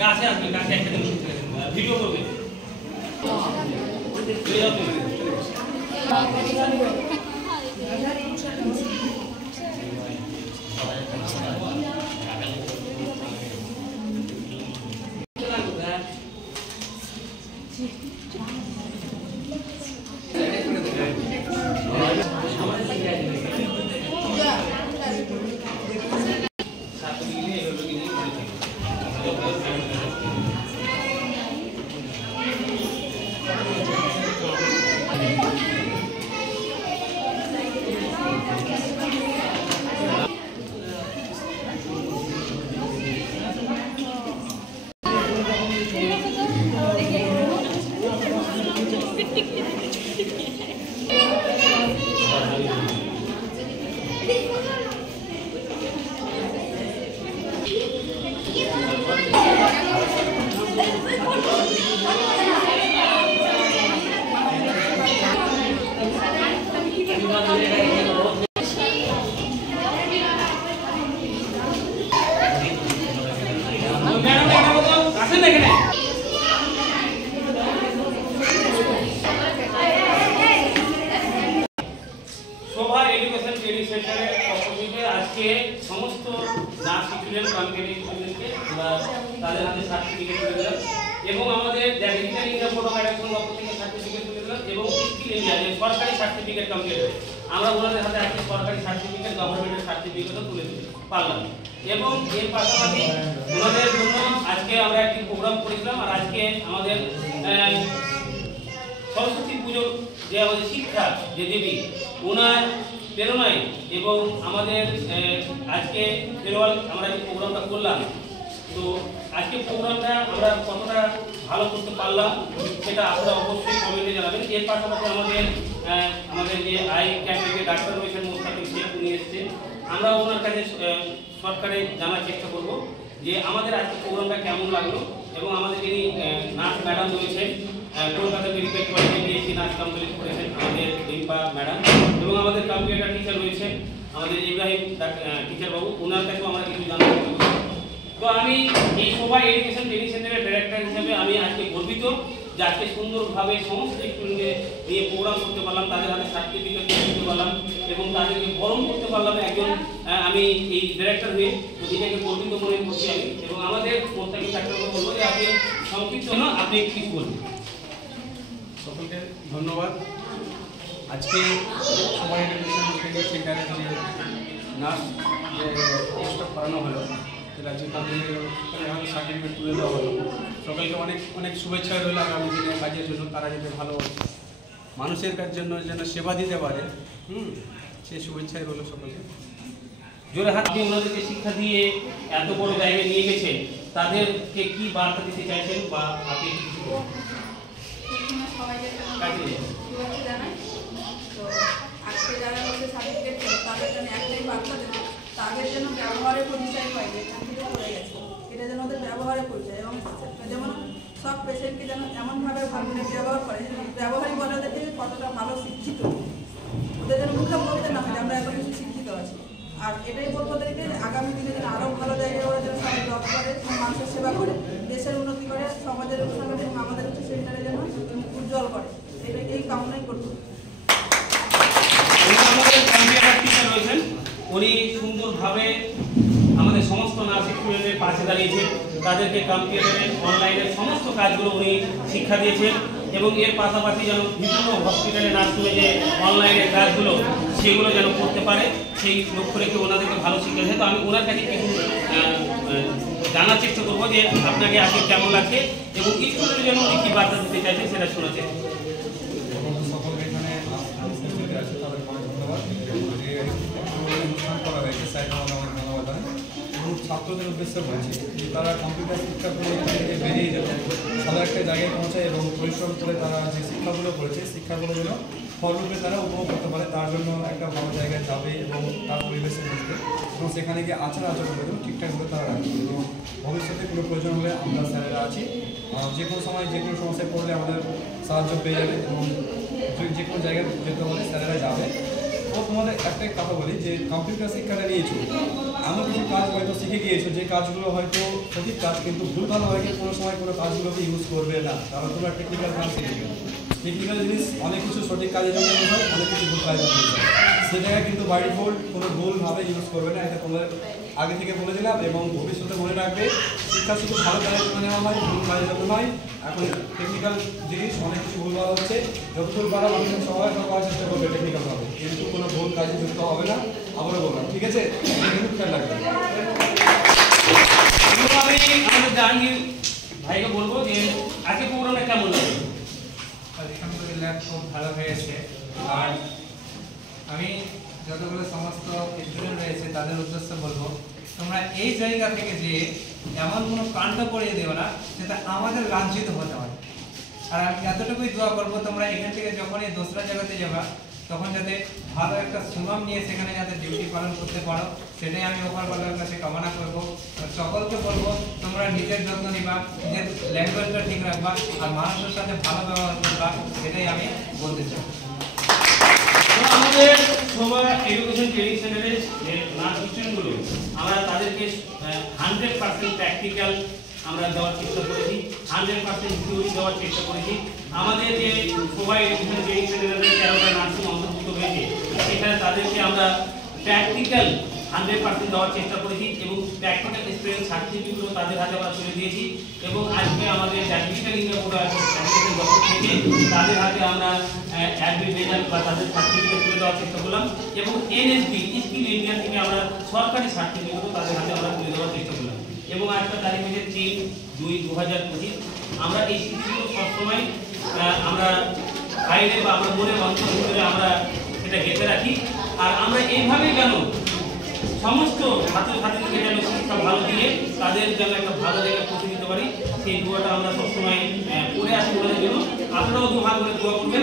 কাছে আসবে, কাছে একটা ভিডিও করবে। শোভা এডুকেশন ট্রেনিং সেন্টারের পক্ষ থেকে আজকে সমস্ত নার্স স্টুডেন্ট কম্পিউটার স্টুডেন্টকে আমরা তাদের হাতে সার্টিফিকেট তুলে দিলাম এবং আমাদের ডিজিটাল ইন্ডিয়া ফটো কালেকশন পক্ষ থেকে সার্টিফিকেট তুলে দিলাম এবং স্কিল ইন্ডিয়া যে সরকারি সার্টিফিকেট কমপ্লিট হয়েছে আমরা ওনাদের হাতে আজকে সরকারি সার্টিফিকেট গভর্নমেন্টের সার্টিফিকেটও তুলে দিতে পারলাম এবং এর পাশাপাশি ওনাদের জন্য আজকে আমরা একটি প্রোগ্রাম করেছিলাম আর আজকে আমাদের সরস্বতী পুজোর যে আমাদের শিক্ষা যে দেবী ওনার প্রেরণায় এবং আমাদের আজকে ফেরওয়াল আমরা যে প্রোগ্রামটা করলাম তো আজকে প্রোগ্রামটা আমরা কতটা ভালো করতে পারলাম সেটা আপনারা অবশ্যই কমেন্টে জানাবেন। এর পাশাপাশি আমাদের যে আই ক্যাম্পে ডাক্তার রয়েছেন মোস্তাফিজ শেখ উনি এসেছেন আমরা ওনার কাছে সরকারে জানার চেষ্টা করব যে আমাদের আজকে প্রোগ্রামটা কেমন লাগলো এবং আমাদের যিনি নার্স ম্যাডাম রয়েছেন কলকাতা মেডিকেল কলেজে বিএসসি নার্স কমপ্লিট করেছেন আমাদের রিম্পা ম্যাডাম এবং আমাদের কম্পিউটার টিচার রয়েছেন আমাদের ইব্রাহিম টিচার বাবু ওনার কাছেও আমরা কিছু জানতে চাইব। তো আমি এই শোভা এডুকেশন ট্রেনিং সেন্টারের ডাইরেক্টর হিসেবে আমি আজকে গর্বিত যে আজকে সুন্দরভাবে সমস্ত স্টুডেন্টকে নিয়ে প্রোগ্রাম করতে পারলাম তাদের হাতে সার্টিফিকেট দিতে পারলাম এবং তাদেরকে বরণ করতে পারলাম একজন আমি এই ডাইরেক্টর হয়ে নিজেকে গর্বিত মনে করছি আমি এবং আমাদের মোস্তাফিজ ডাক্তারকে বলবো যে আপনি সংক্ষিপ্ত না আপনি কিছু বলবেন। সকলকে ধন্যবাদ। আজকে শোভা এডুকেশন ট্রেনিং সেন্টারের যে নার্স যে কোর্সটা করানো হলো সেটা যে তাদের সার্টিফিকেট তুলে দেওয়া হলো সকলকে অনেক অনেক শুভেচ্ছা রইল আগামী দিনে কাজের জন্য তারা যাতে ভালো মানুষের জন্য যেন সেবা দিতে পারে সেই শুভেচ্ছাই রইল সকলকে। জোরে হাত দিয়ে ওনাদেরকে শিক্ষা দিয়ে এত বড় জায়গায় নিয়ে গেছেন তাদেরকে কি বার্তা দিতে চাইছেন বা আপনি কিছু আজকে যারা হচ্ছে সার্টিফিকেট তাদের জন্য একটাই বার্তা দেবো তাদের জন্য ব্যবহারের পরিচয় পাই যে এখান থেকে পড়ে গেছে এটা যেন ওদের ব্যবহারের পরিচয় এবং যেমন সব পেশেন্টকে যেন এমনভাবে ভালো ব্যবহার করে ব্যবহারই বলে ওদের থেকে কতটা ভালো শিক্ষিত ওদের যেন মুখে বলতে না হয় আমরা এত কিছু শিক্ষিত আছি আর এটাই বলবো ওদেরকে আগামী দিনে যেন আরও ভালো জায়গায় ওরা যেন সবাই জব করে মানুষের সেবা করে দেশের উন্নতি করে সমাজের উন্নতি এবং আমাদের সেন্টারে যেন উজ্জ্বল করে এই কামনাই করবো। উনি সুন্দরভাবে আমাদের সমস্ত নার্সিং স্টুডেন্টের পাশে দাঁড়িয়েছেন তাদেরকে কম্পিউটারের অনলাইনের সমস্ত কাজগুলো উনি শিক্ষা দিয়েছেন এবং এর পাশাপাশি যেন বিভিন্ন হসপিটালে নার্সিংয়ে যে অনলাইনের কাজগুলো সেগুলো যেন করতে পারে সেই লক্ষ্য রেখে ওনাদেরকে ভালো শিক্ষা দিয়েছে। তো আমি ওনার কাছে কিছু জানার চেষ্টা করবো যে আপনাকে আজকে কেমন লাগছে এবং স্টুডেন্টের জন্য উনি কী বার্তা দিতে চাইছেন সেটা শোনা চাই। ছাত্রদের উদ্দেশ্যে বলছি যে তারা কম্পিউটার শিক্ষা করে বেরিয়ে যাবে ভালো একটা জায়গায় পৌঁছায় এবং পরিশ্রম করে তারা যে শিক্ষাগুলো করেছে শিক্ষাগুলো যেন ফলরূপে তারা উপভোগ করতে পারে তার জন্য একটা ভালো জায়গায় যাবে এবং তার পরিবেশে বুঝবে এবং সেখানে গিয়ে আচরণ করবে ঠিকঠাকভাবে তারা রাখবে এবং ভবিষ্যতে কোনো প্রয়োজন হলে আমরা স্যারেরা আছি যে কোনো সময় যে কোনো সমস্যায় পড়লে আমাদের সাহায্য পেয়ে যাবে এবং যে কোনো জায়গায় যেতে হলে স্যারেরা যাবে। তো তোমাদের একটাই কথা বলি যে কম্পিউটার শিক্ষাটা নিয়েছো এমন কিছু কাজ হয়তো শিখে গিয়েছো যে কাজগুলো হয়তো সঠিক কাজ, কিন্তু ভুলভাল হয় কোনো সময় কোনো কাজগুলোকে ইউজ করবে না, কারণ তোমরা টেকনিক্যাল কাজ শিখবে। টেকনিক্যাল জিনিস অনেক কিছু সঠিক কাজের জন্য ইউজ হয়, অনেক কিছু ভুল কাজের জন্য ইউজ হয়। সেটাকে কিন্তু বাই ডিফল্ট কোনো ভুলভাবে ইউজ করবে না, এটা তোমাদের আগে থেকে বলে দিলাম। এবং ভবিষ্যতে মনে রাখবে, শিক্ষা শুধু ভালো কাজের জন্য নেওয়া হয়, ভুল কাজের জন্য নয়। এখন টেকনিক্যাল জিনিস অনেক কিছু ভুলভাল হচ্ছে, যতদূর পারা মানুষের সহায়তা করার চেষ্টা করবে টেকনিক্যালভাবে, কিন্তু কোনো ভুল কাজে যুক্ত হবে না, আবারও বললাম, ঠিক আছে? কিন্তু খেয়াল রাখবে। আমি আমাদের জাহাঙ্গীর ভাইকে বলবো যে আজকে প্রোগ্রামটা কেমন লাগে। আলহামদুলিল্লাহ খুব ভালো হয়েছে। আর আমি যতগুলো সমস্ত স্টুডেন্ট রয়েছে তাদের উদ্দেশ্যে বলবো, তোমরা এই জায়গা থেকে যে এমন কোনো কাণ্ড করিয়ে দেও না যেটা আমাদের লাঞ্ছিত হতে হয়। আর আমি এতটুকুই দোয়া করবো, তোমরা এখান থেকে যখনই দোসরা জায়গাতে যাবা তখন যাতে ভালো একটা সুনাম নিয়ে সেখানে যাতে ডিউটি পালন করতে পারো, সেটাই আমি ওপরওয়ালার কাছে কামনা করবো। আর সকলকে বলবো, তোমরা নিজের যত্ন নিবা, নিজের ল্যাঙ্গুয়েজটা ঠিক রাখবা, আর মানুষের সাথে ভালো ব্যবহার করবা, সেটাই আমি বলতে চাই। আমাদের সবার এডুকেশন ট্রেনিং সেন্টারের যে নার্স স্টুডেন্টগুলো, আমরা তাদেরকে 100% প্র্যাকটিক্যাল আমরা দেওয়ার চেষ্টা করেছি, 100% থিওরি দেওয়ার চেষ্টা করেছি। আমাদের যে সবাই এডুকেশন ট্রেনিং সেন্টারের 13টা নার্সিং অন্তর্ভুক্ত হয়েছে, সেখানে তাদেরকে আমরা প্র্যাকটিক্যাল 100% দেওয়ার চেষ্টা করেছি এবং প্র্যাকটিক্যাল এক্সপিরিয়েন্স সার্টিফিকেটও তাদের হাতে আমরা তুলে দিয়েছি। এবং আজকে আমাদের ডিজিটাল ইন্ডিয়া পুরো অ্যাপ্লিকেশন দপ্তর থেকে তাদের হাতে আমরা অ্যাডমিট রেজাল্ট বা তাদের সার্টিফিকেট তুলে দেওয়ার চেষ্টা করলাম। এবং এনএসবি স্কিল ইন্ডিয়া থেকে আমরা সরকারি সার্টিফিকেটও তাদের হাতে আমরা তুলে দেওয়ার চেষ্টা করলাম। এবং আজকে তারিখ হচ্ছে 3/2/2025। আমরা এই স্মৃতিগুলো সবসময় আমরা বাইরে বা আমরা মনে অন্তর ভিতরে আমরা সেটা গেঁথে রাখি। আর আমরা এইভাবেই যেন সমস্ত ছাত্রছাত্রীদেরকে যেন শিক্ষা ভালো দিয়ে তাদের যেন একটা ভালো জায়গায় পৌঁছে দিতে পারি, সেই দোয়াটা আমরা সবসময় করে আসি ওনাদের জন্য। আপনারাও দোয়া করে দোয়া করবেন।